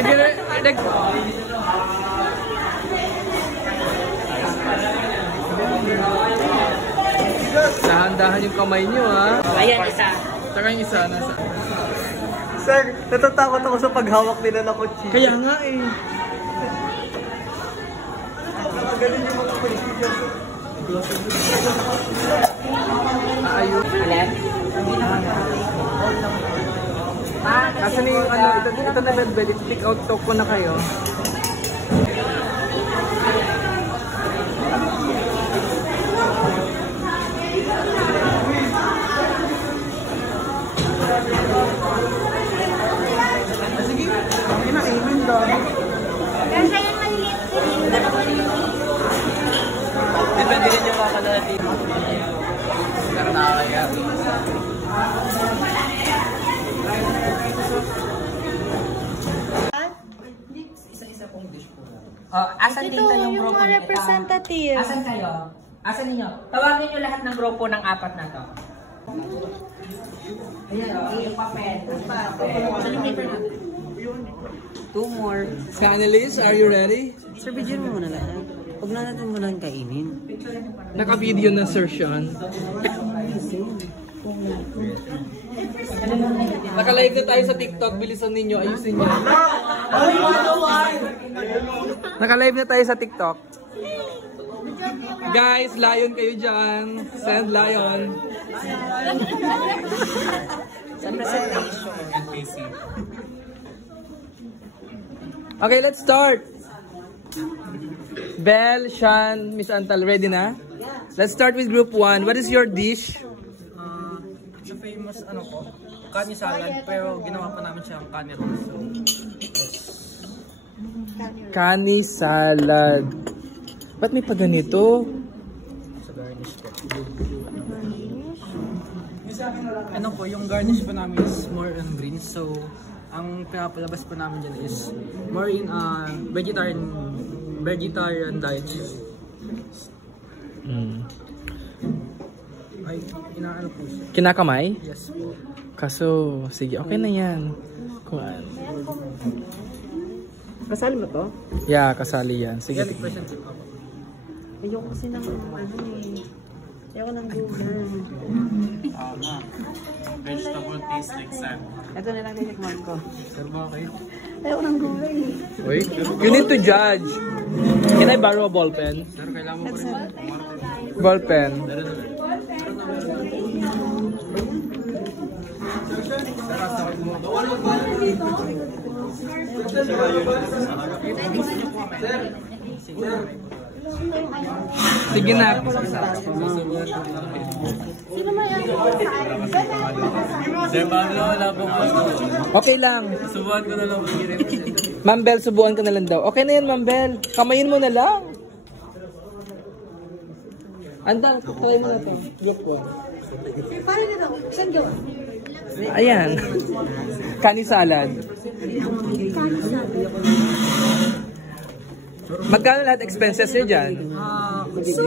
Sige, next. Dahan-dahan yung kamay nyo, ha? Ayan, isa. Saka yung isa, nasa. Sir, natatakot ako sa paghawak nila ng kutsilyo. Kaya nga eh. Ganun yung mga kutsilyo. Ayun. Left. Kasi na yung ano, ito na red belly, pick out talk ko na kayo. Sige, okay na, amen daw. Kasi yan maliit. Depende rin yung mga kanalatin. Pero nakakaya. Isa-isa pong dish po na. Asan dito yung grupo mga nito? representative. Asan kayo? Asan ninyo? Tawagin nyo lahat ng grupo ng apat na to. Ayan, yung papel. Saan yung paper natin? 2 more. Scannelist, are you ready? Sir, video mo muna lahat. Huwag na natin muna kainin. Naka-video na Sir Sean. Naka-live na tayo sa TikTok. Bilisan ninyo, ayusin nyo. Naka-live na tayo sa TikTok. Guys, lion kayo dyan. Send lion. Sa presentation. Okay, let's start. Belle, Sean, Miss Antal, ready na? Let's start with group 1. What is your dish? Sa famous ano po, kani salad, pero ginawa pa namin siyang kani roll. So, Kani salad. Ba't may pa ganito? sa garnish po. Ano po, yung garnish po namin is more on greens. So, ang pinapalabas po namin dyan is more in vegetarian diet. Ay, inaano po siya. Kinakamay? Yes po. Kaso, sige, okay na yan. Kuan. Kasali mo to? Yeah, kasali yan. Sige, Yan, tignan. present po. Ayoko kasi ng ayoko ng google. Vegetable tastes like sand. Ito na lang tinikman ko. Sir, bakit? Ayoko ng google. Wait, you need to judge. Can I borrow a ball pen? Sir, kailangan mo pa rin. Ball pen. Sige na. Sino mo yan? Wala pong Okay lang. subuhan ko na lang. Ma'am Belle, subuan ka na lang daw. Okay na yan, Ma'am Belle. Kamayin mo na lang. Andal, try mo na to. Group 1. Paano na daw? Saan gawin? Ayan. Kani salad. Magkano lahat expenses niyo dyan? So,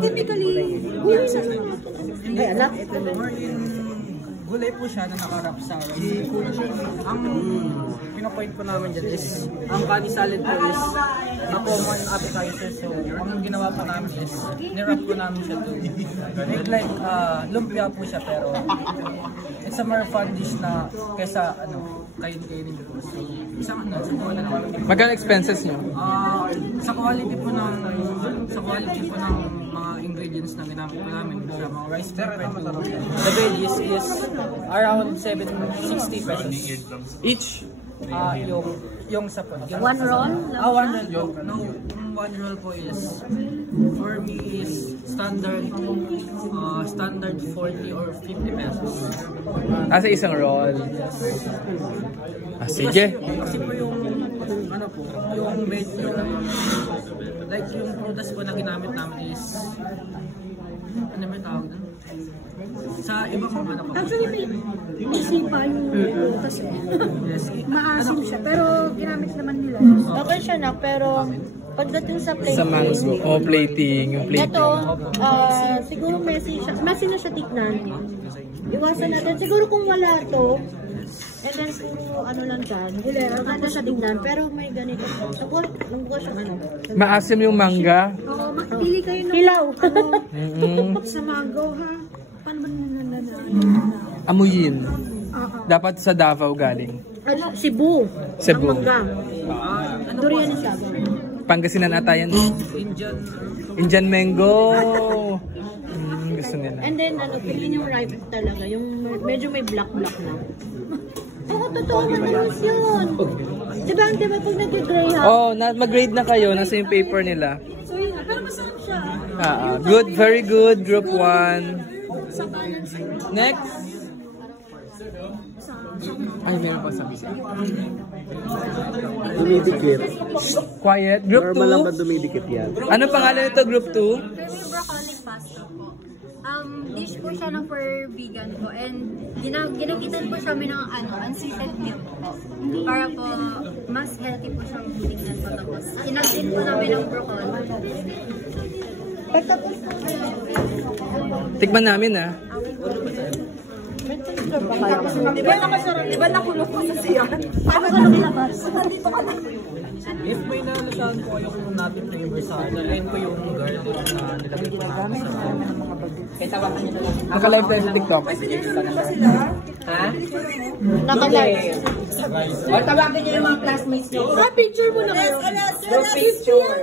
typically, yung sa Ay, anak. More in gulay po siya na nakarap sa ang pinapoint po namin dyan is ang kani salad po is a common appetizer. So ang ginawa po namin is nirap po namin siya to make like lumpia po siya, pero it's a more fun dish na kesa kainin po. So isang siguro na Magkano expenses niyo? sa quality po ng mga ingredients na ginamit po namin, sa mga rice paper, the veggies is around 760 pesos Each? yung sa po. one roll? One roll. No, yung one roll po is for me is standard 40 or 50 pesos. Sa isang roll. Sige. Kasi po yung like yung products po na ginamit namin is ano ba tawag doon? Sa iba pang po. Actually, may isipa yung kasi maasim siya, pero ginamit naman nila. Okay siya na, pero pagdating sa plating, Sa mango. Oh, plating. Yung plating. ito, siguro messy na siya tignan. Iwasan natin. Siguro kung wala to, And then, puro ano lang dyan. Maganda siya tignan, pero may ganito. Tapos, nangbuka siyang ano. Maasim yung mangga. Oo, pili kayo ng Hilaw. sa mango, ha? Paano ba nananana? Amuyin. Oo. Dapat sa Davao galing. Ano? Cebu. Cebu. Ang mangga. Durian ni Sago. Pangasinan ata yan. Indian mango. Gusto nila. And then, ano, piliin yung ripe talaga. Yung medyo may black-black na. Oo, totoo madalas yun. Diba pag nag-greyhound? Oh, mag-grade na kayo. Nasa yung paper nila. So yun, pero masarap siya. Good, very good. Group 1. Sa kanan sa Next. Ay, meron pa sa Dumidikit. Quiet. Group 2. Normal lang ba dumidikit yan? Ano pangalan nito, Group 2? Creamy broccoli pasta po. Dish po siya ng for vegan po. And ginagitan po siya ng unsweetened milk po. Para po mas healthy po siyang tignan po. Tapos inagin po namin ng broccoli. Tikman namin, Diba nakasarap? Diba nakulong ko sa siyan? Paano ka lumabas? Nandito ka na. If may nalasahan ko yung natin flavor sa akin, ayun ko yung garlic na nilagay ko natin sa Naka-live tayo sa TikTok. Ha? Naka-live. O, tawagin niyo yung mga classmates niyo. Picture mo na kayo. Group picture.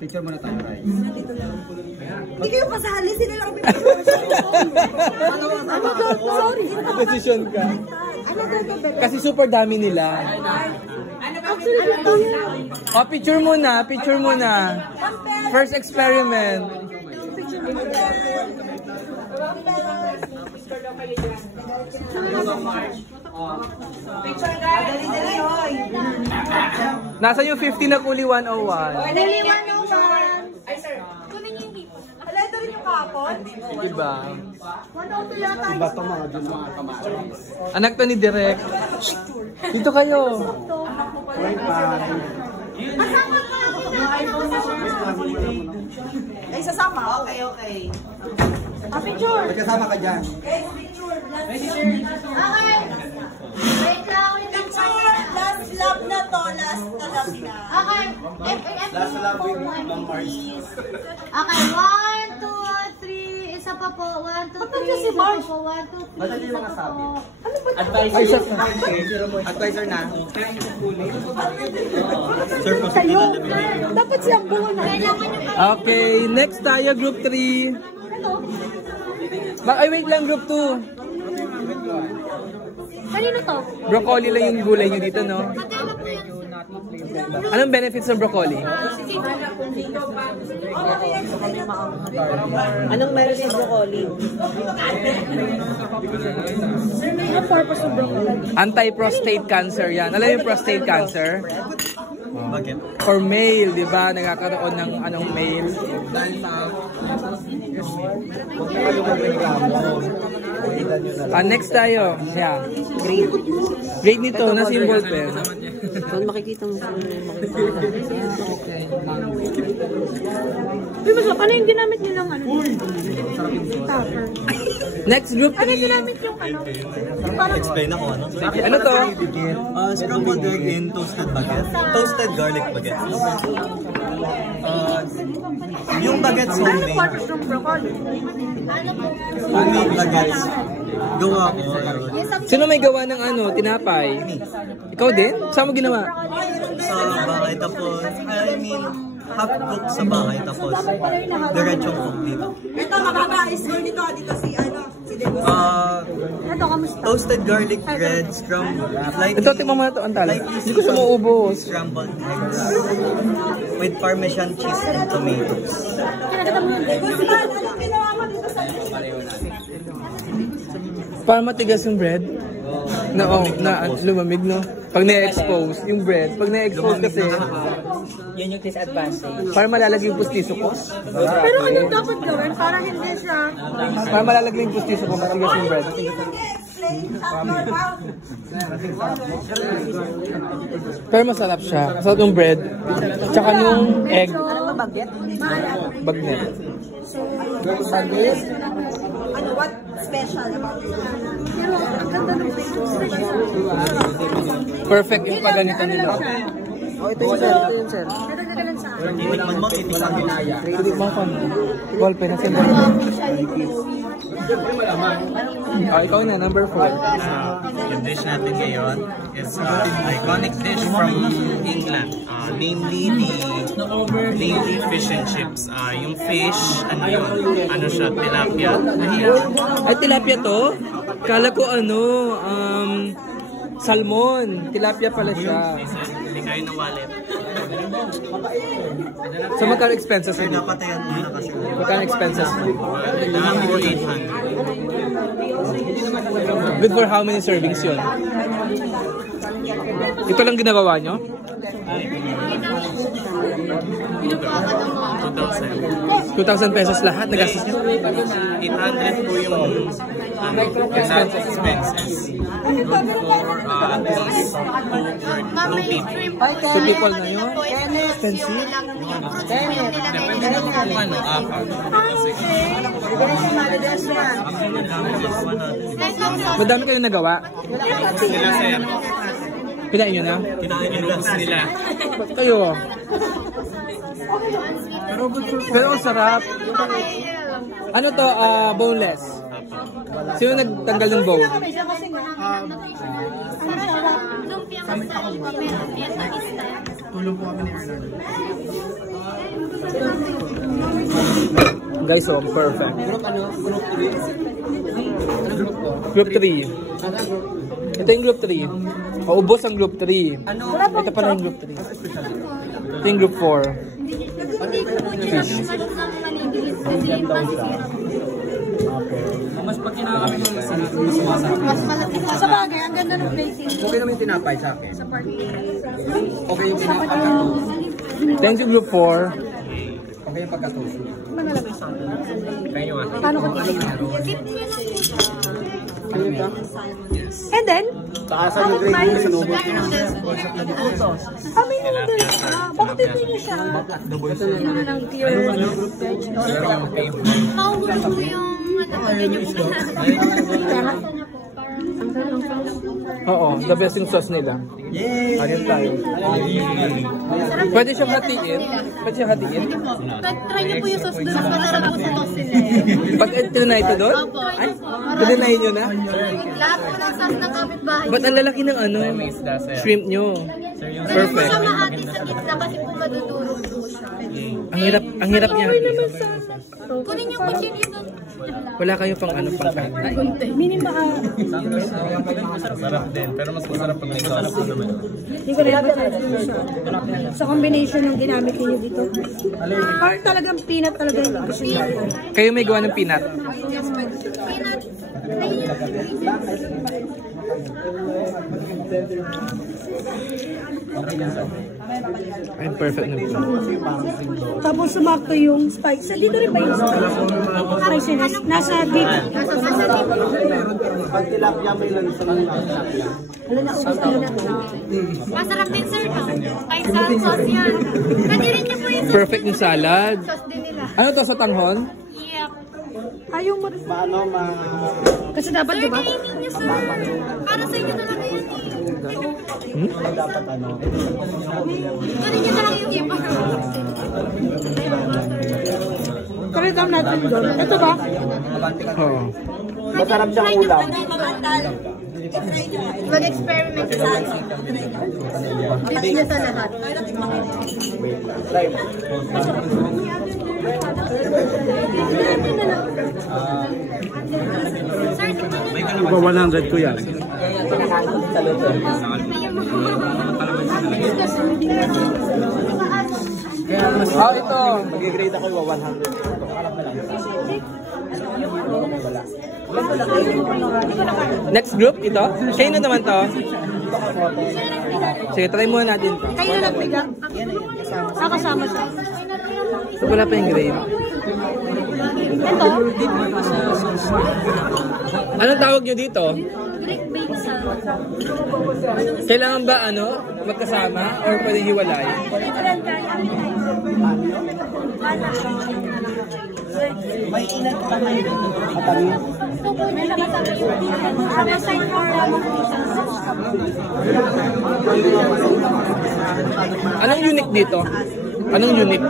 Picture mo na tayo, guys. Hindi kayo kasali, sila lang picture. Sorry. Decision ka. Kasi super dami nila. Oh, picture muna. Picture muna. First experiment. Nasa yung 50 na kuli 101. Ay, sir. Kunin niyo yung hipon. Wala, ito rin yung kapon. Diba? Iba ito mga dun mga Anak to ni Direk. Dito kayo. Ay, sasama? Okay. Picture. Magkasama ka dyan. Okay. Wait lang. Last lap na to, last na lap na. Okay. Last lap with Ma'am Mars. Okay, 1, 2, 3. Isa pa po. 1, 2, 3. Isa pa po. 1, 2, 3. Ba't hindi mga sabi? Ay, siya. Advisor na. Dapat siyang buo na. Okay, next tayo, group 3. Ay, wait lang, group 2. Kanino to? Broccoli lang yung gulay nyo dito, no? Anong benefits ng broccoli? Anong meron yung broccoli? Ang purpose ng broccoli. Anti-prostate cancer yan. Alam yung prostate cancer? Bakit? For male, di ba? Nagkakaroon ng anong male? Next tayo. Yeah. Grade nito. Nasa yung ballpen. Saan makikita mo? Uy, masarap. Ano yung ginamit nilang ano? Tupper. Next group Ano 3. ginamit yung ano? Explain ako, ano? Ano to? Scrambled egg in toasted baguette. Toasted garlic baguette. Yung baguettes Ano homemade. purpose ng broccoli? Homemade baguettes. Gawa ko. Sino may gawa ng ano? Tinapay? Ikaw din? Saan mo ginawa? Sa bahay tapos, I mean, half cook sa bahay tapos, diretsong cook dito. Ito, makaka-score nito. Dito si ano? Si Debo. Ito, kamusta? Toasted garlic bread, scrambled, Ito, tingnan mo na ito. Ang tala. Hindi ko siya maubos. scrambled eggs with parmesan cheese and tomatoes. Kinagata mo yung Debo. Anong ginawa mo dito sa Para matigas yung bread. Lumamig, no? Pag na-expose, yung bread, pag na-expose kasi, Yun yung disadvantage. para malalagay yung pustiso ko. Pero ano dapat gawin para hindi siya... Para malalagay yung pustiso ko, matigas yung bread. Pero masarap siya. Masarap yung bread. Tsaka yung egg. Ano ba baguette? Bagnet. Ano, what special about it? Pero ang ganda ng pictures. Perfect yung pagganita nila. Oh, ito yun, sir. Ito yun, sir. Nadagdagan sa akin. Titikman mo, titikman mo. Titikman ko. Ball pen. Nasaan ba? Ikaw na, number 4. Yung dish natin ngayon is iconic dish from England. Namely fish and chips. Yung fish, ano yun? Ano siya? Tilapia. Ay, tilapia to? Kala ko salmon. Tilapia pala siya. Hindi kayo na wallet. So, magkano expenses Sir, mo? napatayan mo na kasi. Magkano expenses mo? Kailangan mo 800. Good for how many servings yun? Ito lang ginagawa nyo? 2,000 pesos lahat nagastos nyo? 800 po yung expenses. Good for at least 2 people. 2 people na yun? Expensive? Depende na kung ano, apat. Madami kayong nagawa? Sila, sir. Pinain nyo na? Inubos nila. Ba't kayo? Pero ang sarap. Ano to? Boneless. Sino nagtanggal ng bone? Tulong po kami ni Hernando. Guys, oh, perfect. Group ano? Group 3? Ano group to? Group 3. Ito yung group 3. Ubos ang group 3. Ito pa na yung group 3. Ito yung group 4. Fish. Mas pag kinakami mo mas sumasarap. Sa bagay, ang ganda ng plating. Okay naman yung tinapay sa akin. Sa party. Okay yung tinapay. Thank you, group 4. Okay yung pagkatuso. Mangalagay sa akin. Kayo ah. Paano ko And then, Taasan yung grade mo sa nobo. may noodles. Bakit hindi niyo siya? Yung ng pure veg. Mauhulog mo yung ganyan po Oo, the best yung sauce nila. Ayun tayo. Pwede siyang hatiin. Pwede siyang hatiin. Try niyo po yung sauce doon. Mas masarap po sa sauce nila. Pag tinay ito doon? Opo. Tinay nyo na? Lahat po ng sauce ng kapitbahay. Ba't ang lalaki ng shrimp nyo? Pero Perfect. siya maatin sa gitna kasi po madudurog po siya. Ang hirap niya. Kunin niyo po chili doon. Wala kayo pang pang kain. Sarap din, pero mas masarap pag may sauce. Hindi ko na sa combination ng ginamit niyo dito. Parang talagang peanut talaga yung gusto niyo. Kayo may gawa ng peanut. Peanut. I'm perfect na po. Tapos sumakto yung spice. Dito rin ba yung spiciness? Nasa dito. Pag tilapia may lansa ng tilapia. Masarap din sir to. Kahit sa sauce yan. Pwede rin niyo po yung sauce. Perfect yung salad. Sauce din nila. Ano to sa tanghon? Yep. Ayaw mo. Kasi dapat, di ba? Kainin niyo sir. Para sa inyo talaga yan eh. Dapat ano. Kunin niyo talaga yung iba. Kalitam natin doon. Ito ba? Oo. Masarap siyang ulam. Mag-experiment sa akin. Dito niyo sa lahat. Iba 100 ko yan. Ito. Mag-grade ako yung 100. Next group, ito. Kayo na naman to. Sige, try muna natin to. Kayo na nagpiga? Kasama siya. So, wala pa yung grade. Ito? Anong tawag nyo dito? Greek baked salad. Kailangan ba magkasama or pwedeng hiwalay? Different kind. May inag ka kayo. Katabi. May nakasabi yung vegan. Aside for Anong unique dito? Anong unique?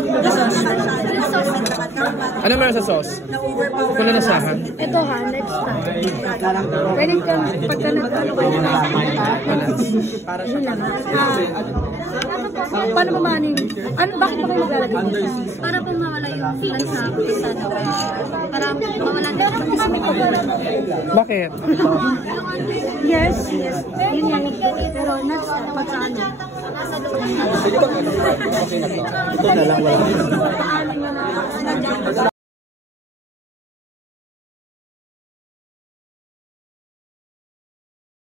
Ano meron sa sauce? Kulo na sahan. ito ha, next time. Pwede ka, pagka nagkano kayo na yun lang. Paano ba maanin? Ano, bakit ba kayo maglalagay dito? Para po mawala yung feel sa pizza na para mawala na yung Bakit? Yes, yes. Yun yan. Pero next time, pagka ano. Ito na lang.